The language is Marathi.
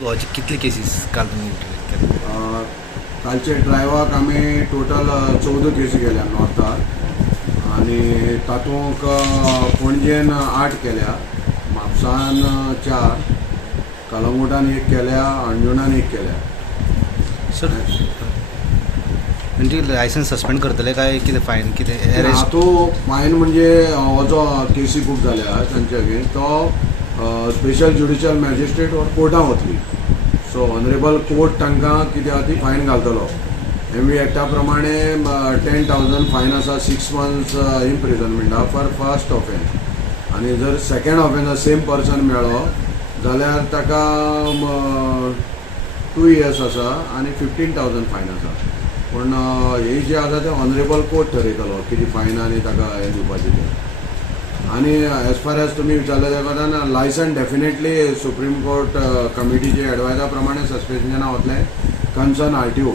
गोवाचे कितले केसीस काल तुमी केले? कालचे ड्रायव्हराक आमी टोटल 14 केसी केल्या नॉर्थाक आनी तातूंत पणजेन 8 केल्या, म्हापसान 4, कलंगुटान 1 केल्या, अंजुणान 1 केल्या. सर म्हणजे लायसन्स सस्पेंड करतले काय कितें फायन कितें अरेस्ट? हातूंत फायन म्हणजे हो जो केसी बूक जाल्या तांचे अगेन्स्ट तो स्पेशल ज्युडिशियल मॅजिस्ट्रेट ऑर कोर्टान वतली. सो ऑनरेबल कोर्ट तांकां कितें आहा ती फायन घालतलो. MV एक्टा प्रमाणे 10,000 फायन आसा, 6 months इम्प्रिजनमेंट आहा फॉर फर्स्ट ऑफेन्स. आनी जर सेकंड ऑफेन्स सेम पर्सन मेळ्ळो जाल्यार ताका 2 years आसा आनी 15,000 फायन आसा. पूण हे जे आसा ते ऑनरेबल कोर्ट ठरयतलो कितें फायन आनी ताका हें दिवपाचें तें. आनी एज फार एज तुमी विचारले त्या खातीर लायसन डेफिनेटली सुप्रीम कोर्ट कमिटीचे एडवायजा प्रमाणे सस्पेन्शना वतले. Concern RTO